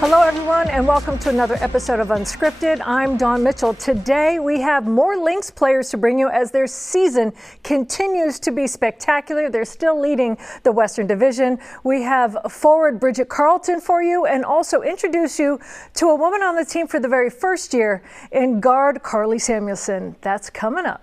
Hello everyone and welcome to another episode of Unscripted. I'm Dawn Mitchell. Today we have more Lynx players to bring you as their season continues to be spectacular. They're still leading the Western Division. We have forward Bridget Carleton for you and also introduce you to a woman on the team for the very first year in guard Karlie Samuelson. That's coming up.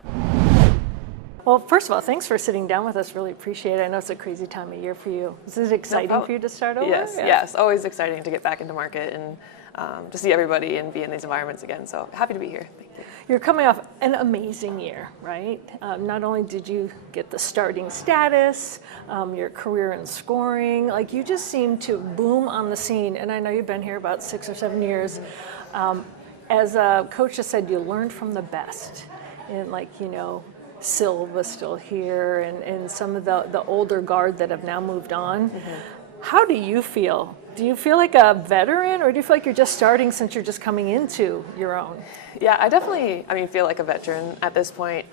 Well, first of all, thanks for sitting down with us. Really appreciate it. I know it's a crazy time of year for you. Is it exciting for you to start over? Yes, always exciting to get back into market and to see everybody and be in these environments again. So happy to be here. Thank you. You're coming off an amazing year, right? Not only did you get the starting status, your career in scoring, like you just seem to boom on the scene. And I know you've been here about 6 or 7 years. As a coach just said, you learned from the best. And Silva's still here and some of the older guard that have now moved on. Mm-hmm. How do you feel? Do you feel like a veteran or do you feel like you're just starting since you're just coming into your own? Yeah, I definitely, feel like a veteran at this point.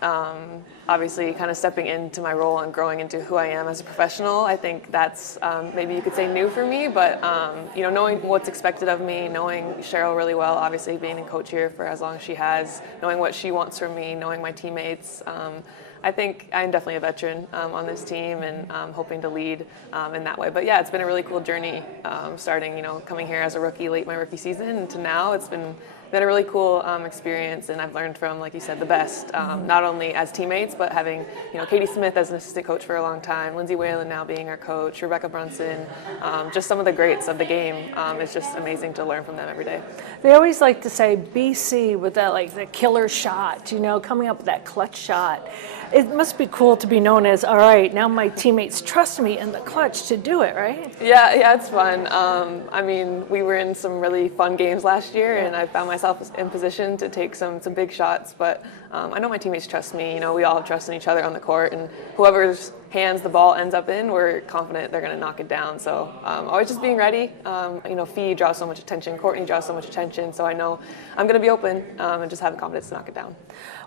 Obviously, kind of stepping into my role and growing into who I am as a professional. I think that's maybe you could say new for me, but knowing what's expected of me, knowing Cheryl really well, obviously being in coach here for as long as she has, knowing what she wants from me, knowing my teammates. I think I'm definitely a veteran on this team and hoping to lead in that way. But yeah, it's been a really cool journey starting, coming here as a rookie late my rookie season and to now. It's been a really cool experience, and I've learned from, like you said, the best, not only as teammates, but having, Katie Smith as an assistant coach for a long time, Lindsay Whalen now being our coach, Rebecca Brunson, just some of the greats of the game. It's just amazing to learn from them every day. They always like to say BC with that, like the killer shot, coming up with that clutch shot. It must be cool to be known as, all right, now my teammates trust me in the clutch to do it, right? Yeah, it's fun. We were in some really fun games last year, and I found myself in position to take some big shots, but I know my teammates trust me. We all have trust in each other on the court, and whoever's hands the ball ends up in, we're confident they're going to knock it down. So always just being ready. Fee draws so much attention, Courtney draws so much attention, so I know I'm going to be open and just have the confidence to knock it down.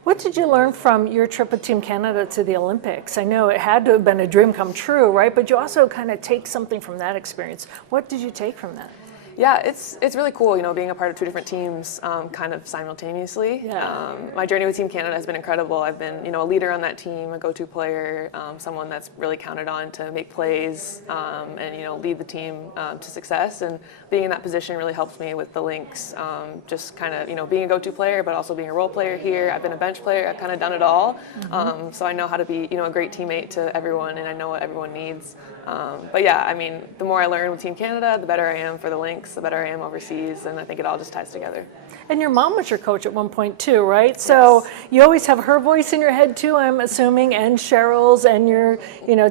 What did you learn from your trip with Team Canada to the Olympics? I know it had to have been a dream come true, right? But you also kind of take something from that experience. What did you take from that? Yeah, it's really cool, being a part of two different teams kind of simultaneously. Yeah. My journey with Team Canada has been incredible. I've been, a leader on that team, a go-to player, someone that's really counted on to make plays and, lead the team to success. And being in that position really helps me with the Lynx, just kind of, being a go-to player, but also being a role player here. I've been a bench player. I've kind of done it all. Mm-hmm. So I know how to be, a great teammate to everyone, and I know what everyone needs. But yeah, the more I learn with Team Canada, the better I am for the Lynx, the better I am overseas, and I think it all just ties together. And your mom was your coach at one point too, right? So yes. You always have her voice in your head too, I'm assuming, and Cheryl's and your,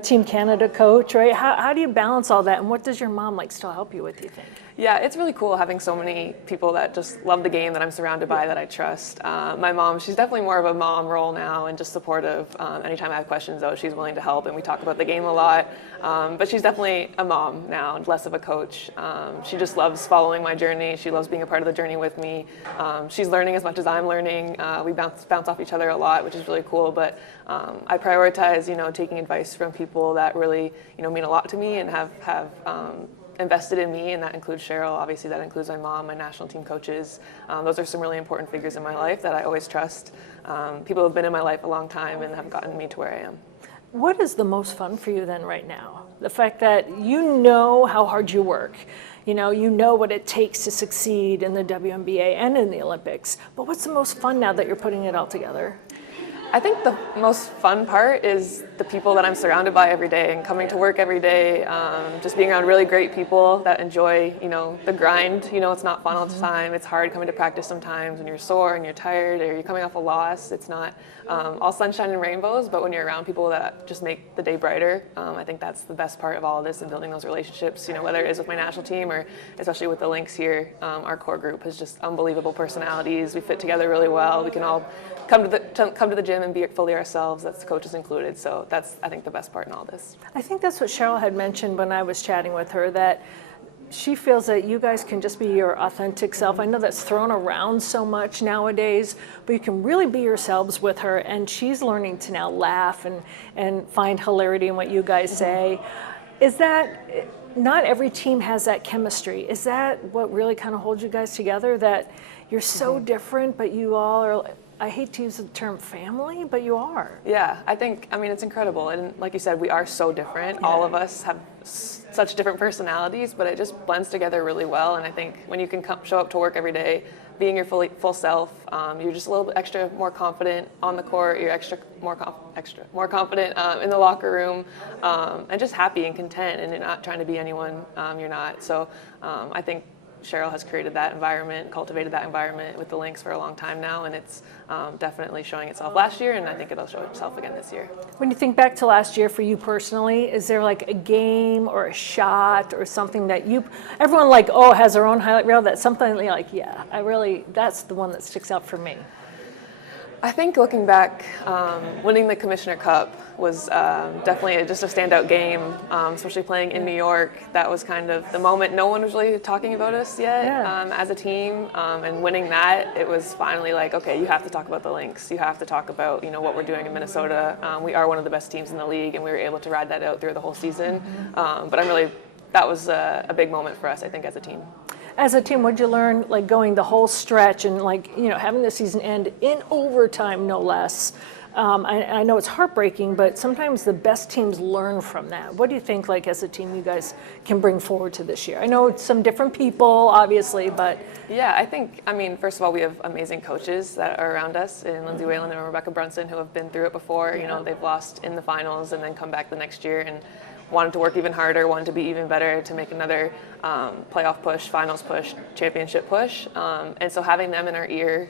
Team Canada coach, right? How do you balance all that, and what does your mom still help you with, do you think? Yeah, it's really cool having so many people that just love the game that I'm surrounded by that I trust. My mom, she's definitely more of a mom role now and just supportive. Anytime I have questions, though, she's willing to help, and we talk about the game a lot. But she's definitely a mom now, less of a coach. She just loves following my journey. She loves being a part of the journey with me. She's learning as much as I'm learning. We bounce off each other a lot, which is really cool. But I prioritize, taking advice from people that really, mean a lot to me and have invested in me, and that includes Cheryl. Obviously, that includes my mom, my national team coaches. Those are some really important figures in my life that I always trust. People who have been in my life a long time and have gotten me to where I am. What is the most fun for you then right now? The fact that you know how hard you work, you know what it takes to succeed in the WNBA and in the Olympics, but what's the most fun now that you're putting it all together? I think the most fun part is the people that I'm surrounded by every day and coming to work every day, just being around really great people that enjoy, the grind. It's not fun all the time. It's hard coming to practice sometimes when you're sore and you're tired or you're coming off a loss. It's not all sunshine and rainbows, but when you're around people that just make the day brighter, I think that's the best part of all of this and building those relationships, whether it is with my national team or especially with the Lynx here. Our core group has just unbelievable personalities. We fit together really well. We can all come to the gym and be fully ourselves. That's the coaches included. So that's, I think, the best part in all this. I think that's what Cheryl had mentioned when I was chatting with her, that she feels that you guys can just be your authentic self. I know that's thrown around so much nowadays, but you can really be yourselves with her, and she's learning to now laugh and find hilarity in what you guys say. Is that, not every team has that chemistry. Is that what really kind of holds you guys together? That you're so different, but you all are, I hate to use the term family, but you are. Yeah, I mean, it's incredible. And like you said, we are so different. Yeah. All of us have such different personalities, but it just blends together really well. And I think when you can show up to work every day, being your full self, you're just a little bit extra more confident on the court. You're more confident in the locker room, and just happy and content. And you're not trying to be anyone you're not. So I think Cheryl has created that environment, cultivated that environment with the Lynx for a long time now, and it's definitely showing itself last year, and I think it'll show itself again this year. When you think back to last year for you personally, is there like a game or a shot or something that everyone like, has their own highlight reel, that's something that you're like, yeah, that's the one that sticks out for me? I think looking back, winning the Commissioner Cup was definitely just a standout game, especially playing in New York. That was kind of the moment. No one was really talking about us yet as a team, and winning that, it was finally like, okay, you have to talk about the Lynx. You have to talk about what we're doing in Minnesota. We are one of the best teams in the league, and we were able to ride that out through the whole season. But that was a big moment for us, I think, as a team. As a team, what'd you learn, like going the whole stretch and having the season end in overtime, no less? I know it's heartbreaking, but sometimes the best teams learn from that. What do you think, like as a team, you guys can bring forward to this year? I know it's some different people, obviously, but yeah, I mean, first of all, we have amazing coaches that are around us in Lindsay Whalen and Rebecca Brunson who have been through it before. Yeah. They've lost in the finals and then come back the next year and wanted to work even harder, wanted to be even better, to make another playoff push, finals push, championship push. And so having them in our ear,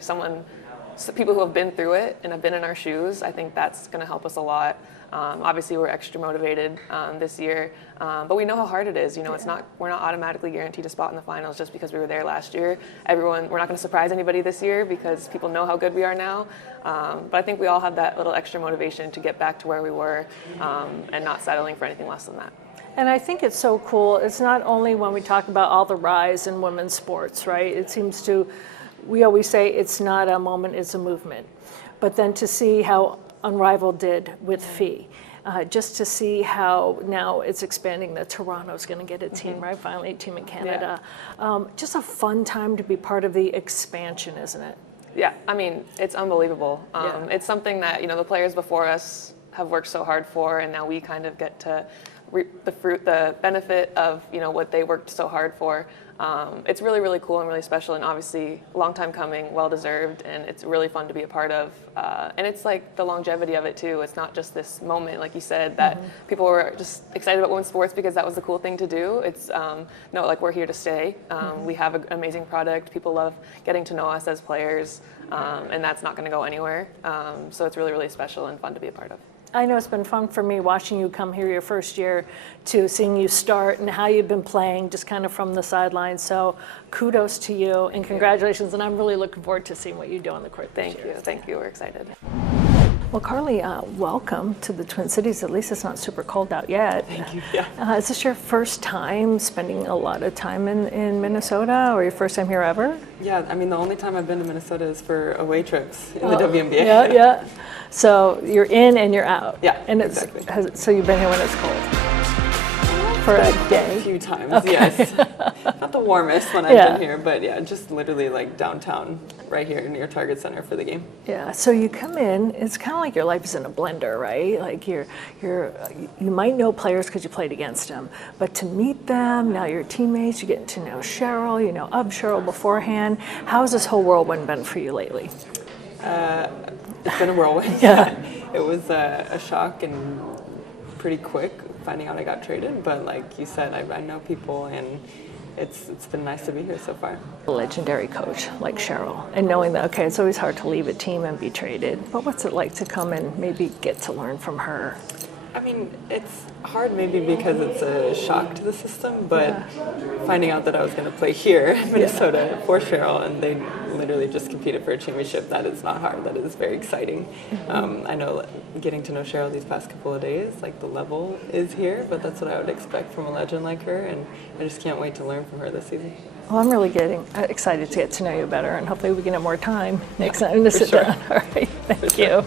people who have been through it and have been in our shoes, I think that's going to help us a lot. Obviously, we're extra motivated this year, but we know how hard it is. We're not automatically guaranteed a spot in the finals just because we were there last year. We're not going to surprise anybody this year because people know how good we are now. But I think we all have that little extra motivation to get back to where we were and not settling for anything less than that. And I think it's so cool. It's not only when we talk about all the rise in women's sports, right? It seems to, we always say it's not a moment, it's a movement. But then to see how Unrivaled did with Fee, just to see how now it's expanding, that Toronto's going to get a team, right? Finally, a team in Canada. Yeah. Just a fun time to be part of the expansion, isn't it? Yeah, I mean, it's unbelievable. It's something that, the players before us have worked so hard for, and now we kind of get to reap the benefit of, what they worked so hard for. It's really, really cool and really special, and obviously a long time coming, well-deserved, and it's really fun to be a part of. And it's like the longevity of it too. It's not just this moment, like you said, that people were just excited about women's sports because that was the cool thing to do. It's, we're here to stay. We have an amazing product. People love getting to know us as players, and that's not going to go anywhere. So it's really, really special and fun to be a part of. I know it's been fun for me watching you come here your first year to seeing you start and how you've been playing just kind of from the sidelines. So kudos to you and congratulations. And I'm really looking forward to seeing what you do on the court this year. Thank you. We're excited. Well, Karlie, welcome to the Twin Cities. At least it's not super cold out yet. Thank you. Yeah. Is this your first time spending a lot of time in Minnesota, or your first time here ever? Yeah, I mean, the only time I've been to Minnesota is for away trips in the WNBA. Yeah. So you're in and you're out. Yeah, and it's exactly. So you've been here when it's cold? For a day? A few times, okay. Yes. Not the warmest when I've been here, but yeah, just literally like downtown, right here near Target Center for the game. Yeah, so you come in, it's kind of like your life is in a blender, right? Like you might know players because you played against them, but to meet them, now you're teammates, you get to know Cheryl, you know of Cheryl beforehand. How has this whole whirlwind been for you lately? It's been a whirlwind. Yeah. It was a shock and pretty quick finding out I got traded, but like you said, I know people and it's been nice to be here so far. A legendary coach like Cheryl, and knowing that, okay, it's always hard to leave a team and be traded, but what's it like to come and maybe get to learn from her? I mean, it's hard maybe because it's a shock to the system, but finding out that I was going to play here in Minnesota for Cheryl, and they literally just competed for a championship, that is not hard. That is very exciting. I know getting to know Cheryl these past couple of days, like the level is here, but that's what I would expect from a legend like her, and I just can't wait to learn from her this season. Well, I'm really getting excited to get to know you better, and hopefully we can have more time next time to sit down. All right, thank you.